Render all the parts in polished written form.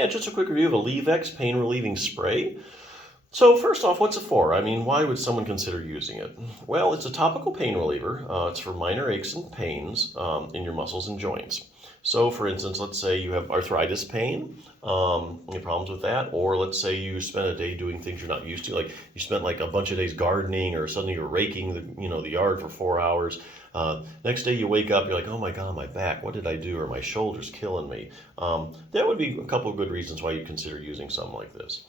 Yeah, just a quick review of AleveX pain relieving spray. So first off, what's it for? I mean, why would someone consider using it? Well, it's a topical pain reliever. It's for minor aches and pains in your muscles and joints. So for instance, let's say you have arthritis pain, any problems with that? Or let's say you spent a day doing things you're not used to, like you spent like a bunch of days gardening, or suddenly you're raking the yard for 4 hours. Next day you wake up, you're like, oh my God, my back, what did I do? Or my shoulder's killing me. That would be a couple of good reasons why you'd consider using something like this.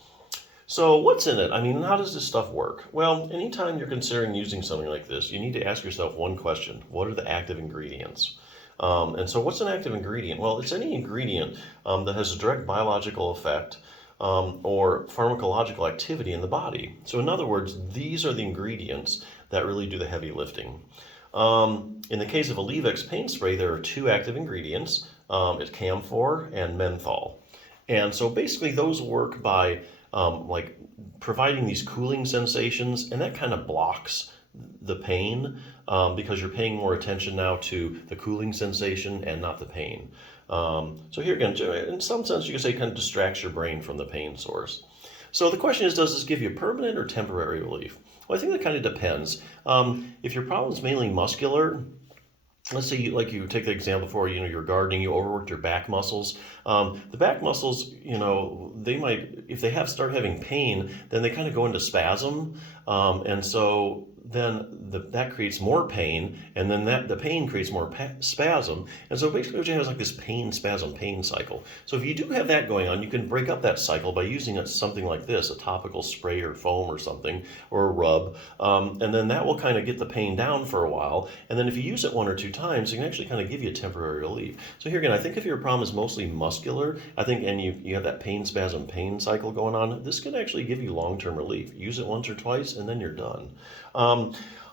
So what's in it? I mean, how does this stuff work? Well, anytime you're considering using something like this, you need to ask yourself one question. What are the active ingredients? And so what's an active ingredient? Well, it's any ingredient that has a direct biological effect or pharmacological activity in the body. So in other words, these are the ingredients that really do the heavy lifting. In the case of AleveX pain spray, there are two active ingredients. It's camphor and menthol. And so basically those work by like providing these cooling sensations, and that kind of blocks the pain because you're paying more attention now to the cooling sensation and not the pain. So here again, in some sense, you could say it kind of distracts your brain from the pain source. So the question is, does this give you permanent or temporary relief? Well, I think that kind of depends. If your problem is mainly muscular, let's say you take the example before, you're gardening, you overworked your back muscles. The back muscles, they might, if they start having pain, then they kind of go into spasm. And so then that creates more pain, and then the pain creates more spasm. And so basically what you have is like this pain, spasm, pain cycle. So if you do have that going on, you can break up that cycle by using something like this, a topical spray or foam or something, or a rub. And then that will kind of get the pain down for a while. And then if you use it one or two times, it can actually kind of give you a temporary relief. So here again, I think if your problem is mostly muscular, and you have that pain, spasm, pain cycle going on, this can actually give you long-term relief. Use it once or twice, and then you're done.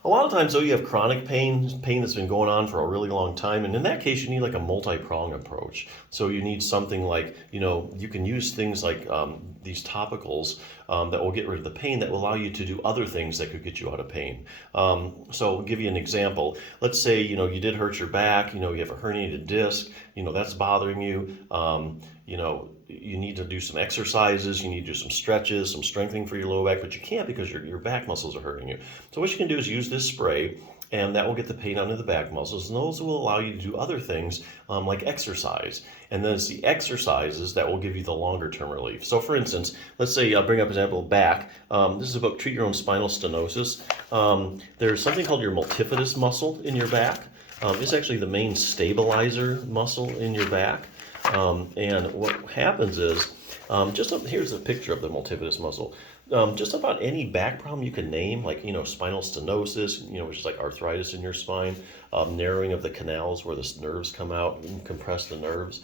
A lot of times, though, you have chronic pain that's been going on for a really long time, and in that case, you need like a multi-prong approach. So you need something like, you can use things like these topicals that will get rid of the pain, that will allow you to do other things that could get you out of pain. So I'll give you an example. Let's say, you did hurt your back, you have a herniated disc, that's bothering you. You need to do some exercises, you need to do some stretches, some strengthening for your lower back, but you can't because your back muscles are hurting you. So what you can do is use this spray, and that will get the pain out of the back muscles, and those will allow you to do other things like exercise. And then it's the exercises that will give you the longer term relief. So for instance, let's say I'll bring up an example of back. This is a book, Treat Your Own Spinal Stenosis. There's something called your multifidus muscle in your back. It's actually the main stabilizer muscle in your back. And what happens is, here's a picture of the multifidus muscle. Just about any back problem you can name, like, spinal stenosis, which is like arthritis in your spine, narrowing of the canals where the nerves come out and compress the nerves.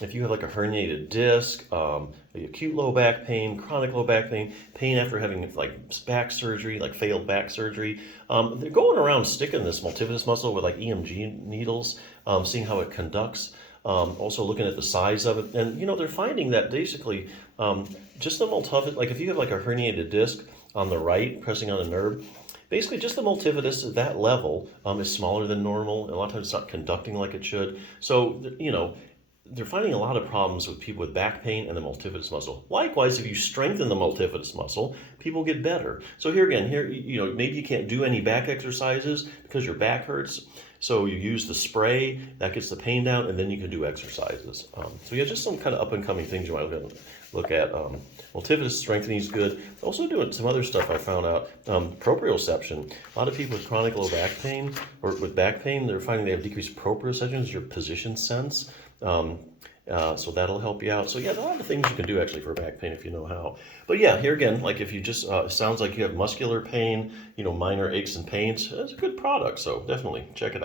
If you have like a herniated disc, acute low back pain, chronic low back pain, pain after having like back surgery, like failed back surgery, they're going around sticking this multifidus muscle with like EMG needles, seeing how it conducts. Also looking at the size of it, and they're finding that basically just the multifidus, like if you have like a herniated disc on the right pressing on a nerve, basically just the multifidus at that level is smaller than normal, and a lot of times it's not conducting like it should. So they're finding a lot of problems with people with back pain and the multifidus muscle. Likewise, if you strengthen the multifidus muscle, people get better. So here again, maybe you can't do any back exercises because your back hurts. So you use the spray, that gets the pain down, and then you can do exercises. So yeah, just some kind of up-and-coming things you might look at. Multifidus strengthening is good. Also doing some other stuff I found out. Proprioception. A lot of people with chronic low back pain, or with back pain, they're finding they have decreased proprioception, is your position sense. So that'll help you out. So yeah, there are a lot of things you can do actually for back pain if you know how. But yeah, here again, like if you just, sounds like you have muscular pain, minor aches and pains, it's a good product. So definitely check it out.